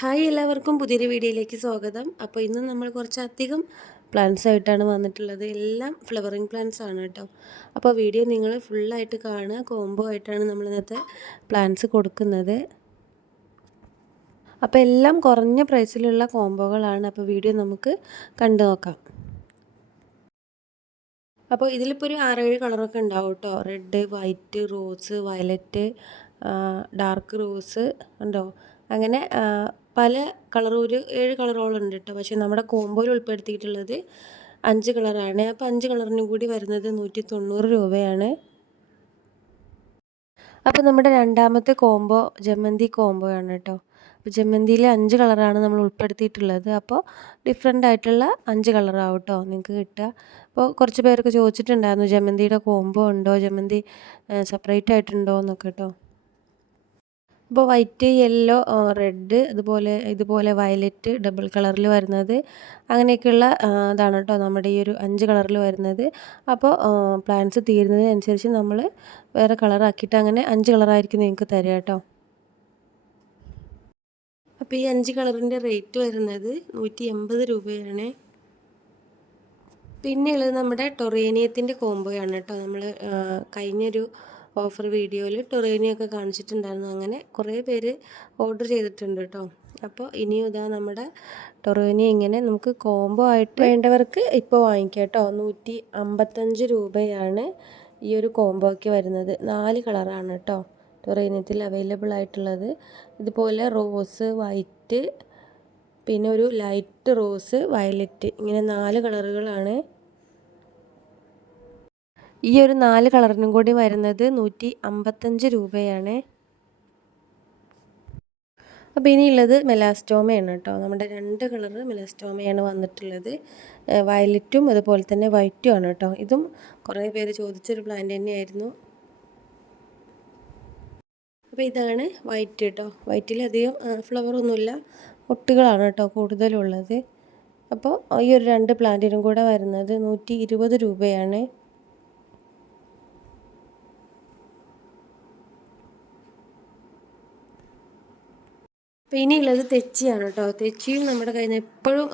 Hi എല്ലാവർക്കും പുതിയൊരു വീഡിയോയിലേക്ക് സ്വാഗതം. അപ്പോൾ ഇന്ന് നമ്മൾ കുറച്ചധികം പ്ലാന്റ്സ് ആയിട്ടാണ് വന്നിട്ടുള്ളത്. എല്ലാം ഫ്ലവറിങ് പ്ലാന്റ്സ് ആണ് കേട്ടോ. അപ്പോൾ വീഡിയോ നിങ്ങൾ ഫുള്ളായിട്ട് കാണുക. കോംബോ ആയിട്ടാണ് നമ്മൾ ഇന്നത്തെ പ്ലാന്റ്സ് കൊടുക്കുന്നത്. അപ്പോൾ എല്ലാം കുറഞ്ഞ പ്രൈസിലുള്ള കോംബോകളാണ് അപ്പോൾ വീഡിയോ നമുക്ക് കണ്ടു നോക്കാം. അപ്പോൾ ഇതിലിപ്പോൾ ഒരു ആറേഴ് കളറൊക്കെ ഉണ്ടാവും കേട്ടോ. Red white rose violet dark rose ഉണ്ടോ? അങ്ങനെ പല കളർ ഒരു ഏഴ് കളറോളം ഉണ്ട് കേട്ടോ പക്ഷേ നമ്മുടെ കോമ്പോയിൽ ഉൾപ്പെടുത്തിയിട്ടുള്ളത് അഞ്ച് കളറാണ്. അപ്പോൾ അഞ്ച് കളറിനും കൂടി വരുന്നത് നൂറ്റി തൊണ്ണൂറ് രൂപയാണ്. അപ്പോൾ നമ്മുടെ രണ്ടാമത്തെ കോംബോ ജമന്തി കോംബോ ആണ് കേട്ടോ. അപ്പോൾ ജമന്തിയിൽ അഞ്ച് കളറാണ് നമ്മൾ ഉൾപ്പെടുത്തിയിട്ടുള്ളത്. അപ്പോൾ ഡിഫറെന്റ് ആയിട്ടുള്ള അഞ്ച് കളറാവും കേട്ടോ നിങ്ങൾക്ക് കിട്ടുക. അപ്പോൾ കുറച്ച് പേർക്ക് ചോദിച്ചിട്ടുണ്ടായിരുന്നു ജമന്തിയുടെ കോംബോ ഉണ്ടോ? ജമന്തി സെപ്പറേറ്റ് ആയിട്ടുണ്ടോ എന്നൊക്കെ കേട്ടോ. അപ്പോൾ വൈറ്റ് യെല്ലോ റെഡ് അതുപോലെ ഇതുപോലെ വയലറ്റ് ഡബിൾ കളറിൽ വരുന്നത്. അങ്ങനെയൊക്കെയുള്ള ഇതാണ് കേട്ടോ നമ്മുടെ ഈ ഒരു അഞ്ച് കളറിൽ വരുന്നത്. അപ്പോൾ പ്ലാന്റ്സ് തീരുന്നതിനനുസരിച്ച് നമ്മൾ വേറെ കളറാക്കിയിട്ട് അങ്ങനെ അഞ്ച് കളറായിരിക്കും നിങ്ങൾക്ക് തരിക കേട്ടോ. അപ്പോൾ ഈ അഞ്ച് കളറിന്റെ റേറ്റ് വരുന്നത് നൂറ്റി എൺപത് രൂപയാണ് പിന്നെയുള്ളത് നമ്മുടെ ടൊറേനിയത്തിന്റെ കോംബോയാണ് കേട്ടോ. നമ്മൾ കഴിഞ്ഞൊരു ഓഫർ വീഡിയോയിൽ ടൊറേനിയൊക്കെ കാണിച്ചിട്ടുണ്ടായിരുന്നു. അങ്ങനെ കുറേ പേര് ഓർഡർ ചെയ്തിട്ടുണ്ട് കേട്ടോ. അപ്പോൾ ഇനിയും ഇതാ നമ്മുടെ ടൊറേനി ഇങ്ങനെ നമുക്ക് കോംബോ ആയിട്ട് വേണ്ടവർക്ക് ഇപ്പോൾ വാങ്ങിക്കാം കേട്ടോ. നൂറ്റി അമ്പത്തഞ്ച് രൂപയാണ് ഈ ഒരു കോംബോയ്ക്ക് വരുന്നത്. നാല് കളറാണ് കേട്ടോ ടൊറേനിയത്തിൽ അവൈലബിൾ ആയിട്ടുള്ളത്. ഇതുപോലെ റോസ് വൈറ്റ് പിന്നെ ഒരു ലൈറ്റ് റോസ് വയലറ്റ് ഇങ്ങനെ നാല് കളറുകളാണ് ഈ ഒരു നാല് കളറിനും കൂടി വരുന്നത് നൂറ്റി അമ്പത്തഞ്ച് രൂപയാണ്. അപ്പോൾ ഇനിയുള്ളത് മെലാസ്റ്റോമയാണ് കേട്ടോ. നമ്മുടെ രണ്ട് കളറ് മെലാസ്റ്റോമയാണ് വന്നിട്ടുള്ളത്. വയലറ്റും അതുപോലെ തന്നെ വൈറ്റും ആണ് കേട്ടോ. ഇതും കുറേ പേര് ചോദിച്ചൊരു പ്ലാന്റ് തന്നെയായിരുന്നു. അപ്പോൾ ഇതാണ് വൈറ്റ് കേട്ടോ. വൈറ്റിലധികം ഫ്ലവറൊന്നുമില്ല ഒട്ടുകളാണ് കേട്ടോ കൂടുതലുള്ളത്. അപ്പോൾ ഈ ഒരു രണ്ട് പ്ലാന്റിനും കൂടെ വരുന്നത് നൂറ്റി ഇരുപത് രൂപയാണ്. അപ്പോൾ ഇനിയുള്ളത് തെച്ചിയാണ് കേട്ടോ തെച്ചിയും നമ്മുടെ കയ്യിൽ നിന്ന് എപ്പോഴും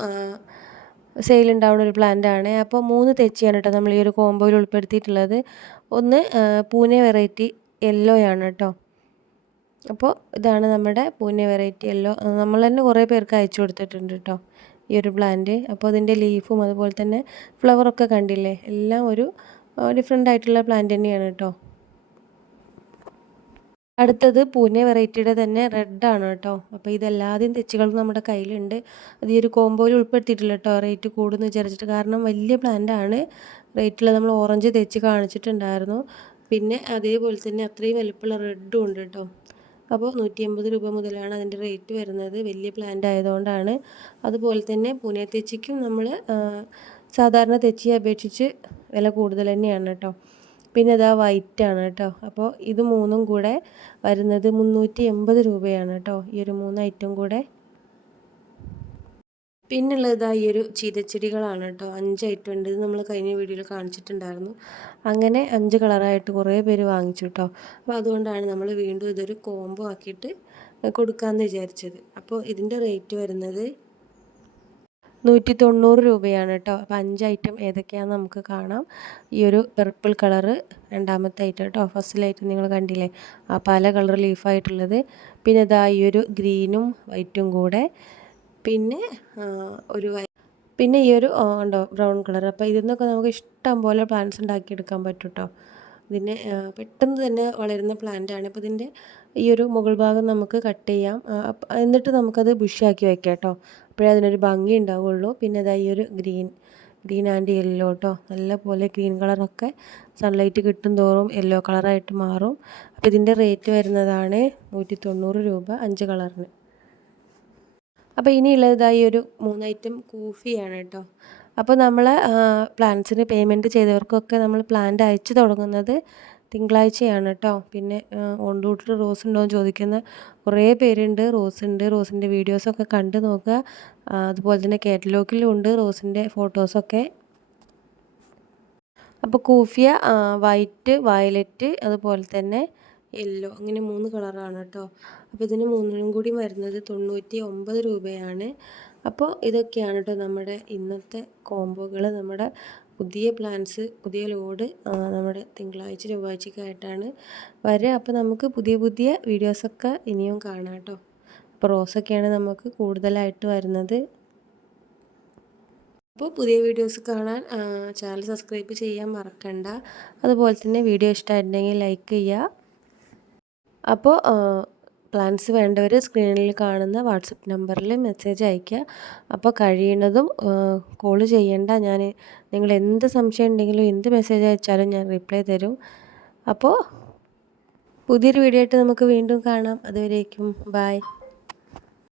സെയിൽ ഉണ്ടാവുന്ന ഒരു പ്ലാന്റ് ആണ്. അപ്പോൾ മൂന്ന് തെച്ചിയാണ് കേട്ടോ നമ്മൾ ഈ ഒരു കോമ്പോയിൽ ഉൾപ്പെടുത്തിയിട്ടുള്ളത്. ഒന്ന് പൂനെ വെറൈറ്റി യെല്ലോ ആണ് കേട്ടോ അപ്പോൾ ഇതാണ് നമ്മുടെ പൂനെ വെറൈറ്റി യെല്ലോ നമ്മൾ തന്നെ കുറേ പേർക്ക് അയച്ചു കൊടുത്തിട്ടുണ്ട് കേട്ടോ ഈ ഒരു പ്ലാന്റ് അപ്പോൾ അതിന്റെ ലീഫും അതുപോലെ തന്നെ ഫ്ലവറൊക്കെ കണ്ടില്ലേ? എല്ലാം ഒരു ഡിഫറെന്റ് ആയിട്ടുള്ള പ്ലാന്റ് തന്നെയാണ് കേട്ടോ അടുത്തത് പൂനെ വെറൈറ്റിയുടെ തന്നെ റെഡാണ് കേട്ടോ. അപ്പോൾ ഇതെല്ലാതെയും തെച്ചുകളും നമ്മുടെ കയ്യിലുണ്ട്. അത് ഈ ഒരു കോമ്പോയിൽ ഉൾപ്പെടുത്തിയിട്ടില്ല കേട്ടോ. റേറ്റ് കൂടുമെന്ന് വിചാരിച്ചിട്ട്. കാരണം വലിയ പ്ലാന്റ് ആണ്. റേറ്റിൽ നമ്മൾ ഓറഞ്ച് തെച്ച് കാണിച്ചിട്ടുണ്ടായിരുന്നു. പിന്നെ അതേപോലെ തന്നെ അത്രയും വലുപ്പമുള്ള റെഡും ഉണ്ട് കേട്ടോ. അപ്പോൾ നൂറ്റി അമ്പത് രൂപ മുതലാണ് അതിന്റെ റേറ്റ് വരുന്നത്. വലിയ പ്ലാന്റ് ആയതുകൊണ്ടാണ്. അതുപോലെ തന്നെ പൂനെ തെച്ചിക്കും നമ്മൾ സാധാരണ തെച്ചിയെ അപേക്ഷിച്ച് വില കൂടുതൽ തന്നെയാണ് കേട്ടോ. പിന്നെ ഇതാ വൈറ്റ് ആണ് കേട്ടോ. അപ്പോൾ ഇത് മൂന്നും കൂടെ വരുന്നത് മുന്നൂറ്റി എൺപത് രൂപയാണ് കേട്ടോ. ഈ ഒരു മൂന്ന് ഐറ്റം കൂടെ. പിന്നുള്ളത് ഈ ഒരു ചീരച്ചെടികളാണ് കേട്ടോ. അഞ്ച് ഐറ്റം ഉണ്ട്. ഇത് നമ്മൾ കഴിഞ്ഞ വീഡിയോയിൽ കാണിച്ചിട്ടുണ്ടായിരുന്നു. അങ്ങനെ അഞ്ച് കളറായിട്ട് കുറേ പേര് വാങ്ങിച്ചു കേട്ടോ. അപ്പോൾ അതുകൊണ്ടാണ് നമ്മൾ വീണ്ടും ഇതൊരു കോംബോ ആക്കിയിട്ട് കൊടുക്കാമെന്ന് വിചാരിച്ചത്. അപ്പോൾ ഇതിന്റെ റേറ്റ് വരുന്നത് നൂറ്റി തൊണ്ണൂറ് രൂപയാണ് കേട്ടോ. അപ്പോൾ അഞ്ച് ഐറ്റം ഏതൊക്കെയാണെന്ന് നമുക്ക് കാണാം. ഈ ഒരു പെർപ്പിൾ കളറ് രണ്ടാമത്തെ ഐറ്റം കേട്ടോ ഫസ്റ്റിലെ ഐറ്റം നിങ്ങൾ കണ്ടില്ലേ? ആ പല കളർ ലീഫായിട്ടുള്ളത് പിന്നെ ഇതാ ഈ ഒരു ഗ്രീനും വൈറ്റും കൂടെ. പിന്നെ ഒരു പിന്നെ ഈ ഒരു ഉണ്ടോ ബ്രൗൺ കളർ അപ്പോൾ ഇതിൽ നിന്നൊക്കെ നമുക്ക് ഇഷ്ടം പോലെ പ്ലാന്റ്സ് ഉണ്ടാക്കിയെടുക്കാൻ പറ്റും കേട്ടോ ഇതിനെ പെട്ടെന്ന് തന്നെ വളരുന്ന പ്ലാന്റ് ആണ്. അപ്പോൾ ഇതിന്റെ ഈ ഒരു മുകൾ ഭാഗം നമുക്ക് കട്ട് ചെയ്യാം. എന്നിട്ട് നമുക്കത് ബുഷാക്കി വയ്ക്കാം കേട്ടോ അപ്പോഴേ അതിനൊരു ഭംഗി ഉണ്ടാവുള്ളൂ. പിന്നെ അതാ ഈ ഒരു ഗ്രീൻ ഗ്രീൻ ആൻഡ് യെല്ലോ കേട്ടോ നല്ല പോലെ ഗ്രീൻ കളറൊക്കെ സൺലൈറ്റ് കിട്ടും തോറും യെല്ലോ കളറായിട്ട് മാറും. അപ്പോൾ ഇതിന്റെ റേറ്റ് വരുന്നതാണ് നൂറ്റി തൊണ്ണൂറ് രൂപ അഞ്ച് കളറിന് അപ്പോൾ ഇനിയുള്ളതായി ഒരു മൂന്ന് ഐറ്റം കൂഫിയാണ് കേട്ടോ. അപ്പോൾ നമ്മൾ പ്ലാൻസിന് പേയ്മെന്റ് ചെയ്തവർക്കൊക്കെ നമ്മൾ പ്ലാന്റ് അയച്ചു തുടങ്ങുന്നത് തിങ്കളാഴ്ചയാണ് കേട്ടോ പിന്നെ ഓൺ റോസ് ഉണ്ടോ എന്ന് ചോദിക്കുന്ന കുറേ പേരുണ്ട്. റോസ് ഉണ്ട്. റോസിന്റെ വീഡിയോസൊക്കെ കണ്ട് നോക്കുക. അതുപോലെ തന്നെ കാറ്റലോഗിലും ഉണ്ട് റോസിന്റെ ഫോട്ടോസൊക്കെ അപ്പോൾ കൂഫിയ വൈറ്റ് വയലറ്റ് അതുപോലെ തന്നെ യെല്ലോ അങ്ങനെ മൂന്ന് കളറാണ് കേട്ടോ അപ്പോൾ ഇതിന് മൂന്നിനും കൂടി വരുന്നത് തൊണ്ണൂറ്റി ഒമ്പത് രൂപയാണ്. അപ്പോൾ ഇതൊക്കെയാണ് കേട്ടോ നമ്മുടെ ഇന്നത്തെ കോംബോകൾ. നമ്മുടെ പുതിയ പ്ലാൻസ് പുതിയ ലോഡ് നമ്മുടെ തിങ്കളാഴ്ച ചൊവ്വാഴ്ചക്കായിട്ടാണ് വരെ അപ്പോൾ നമുക്ക് പുതിയ പുതിയ വീഡിയോസൊക്കെ ഇനിയും കാണാം കേട്ടോ അപ്പോൾ റോസൊക്കെയാണ് നമുക്ക് കൂടുതലായിട്ട് വരുന്നത്. അപ്പോൾ പുതിയ വീഡിയോസ് കാണാൻ ചാനൽ സബ്സ്ക്രൈബ് ചെയ്യാൻ മറക്കണ്ട. അതുപോലെ തന്നെ വീഡിയോ ഇഷ്ടമായിട്ടുണ്ടെങ്കിൽ ലൈക്ക് ചെയ്യുക. അപ്പോൾ പ്ലാൻസ് വേണ്ടവർ സ്ക്രീനിൽ കാണുന്ന വാട്സപ്പ് നമ്പറിൽ മെസ്സേജ് അയയ്ക്കുക. അപ്പോൾ കഴിയുന്നതും കോൾ ചെയ്യേണ്ട. ഞാൻ നിങ്ങൾ എന്ത് സംശയം ഉണ്ടെങ്കിലും എന്ത് മെസ്സേജ് അയച്ചാലും ഞാൻ റിപ്ലൈ തരും. അപ്പോൾ പുതിയൊരു വീഡിയോ ആയിട്ട് നമുക്ക് വീണ്ടും കാണാം. അതുവരേക്കും. ബായ്